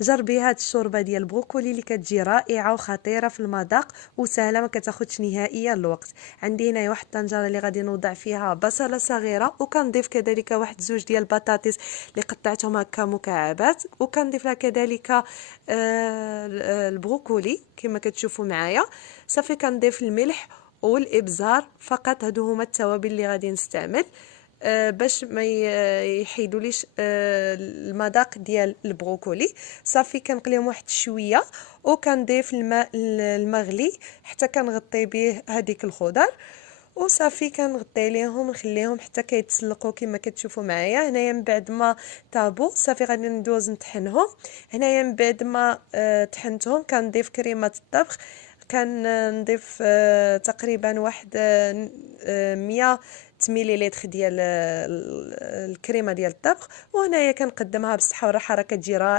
جربي هاد الشوربه ديال البروكولي اللي كتجي رائعه وخطيره في المذاق وسهله، ما كتاخذش نهائيا الوقت. عندي هنايا واحد الطنجره اللي غادي نوضع فيها بصله صغيره، وكنضيف كذلك واحد زوج ديال البطاطس اللي قطعتهم هكا مكعبات، وكنضيف لها كذلك البروكولي كما كتشوفوا معايا. صافي كنضيف الملح والابزار فقط، هادو هما التوابل اللي غادي نستعمل باش ما يحيدوليش المذاق ديال البروكولي. صافي كنقليهم واحد شويه، وكنضيف الماء المغلي حتى كنغطي به هذيك الخضر، وصافي كنغطي ليهم نخليهم حتى كيتسلقوا كما كتشوفوا معايا. هنايا من بعد ما طابوا صافي غادي ندوز نطحنهم. هنايا من بعد ما طحنتهم كنضيف كريمه الطبخ، كنضيف تقريبا واحد 100 مليلتر ديال الكريمه ديال الطبخ، وهنايا كنقدمها بالصحه والراحه، راه كتجي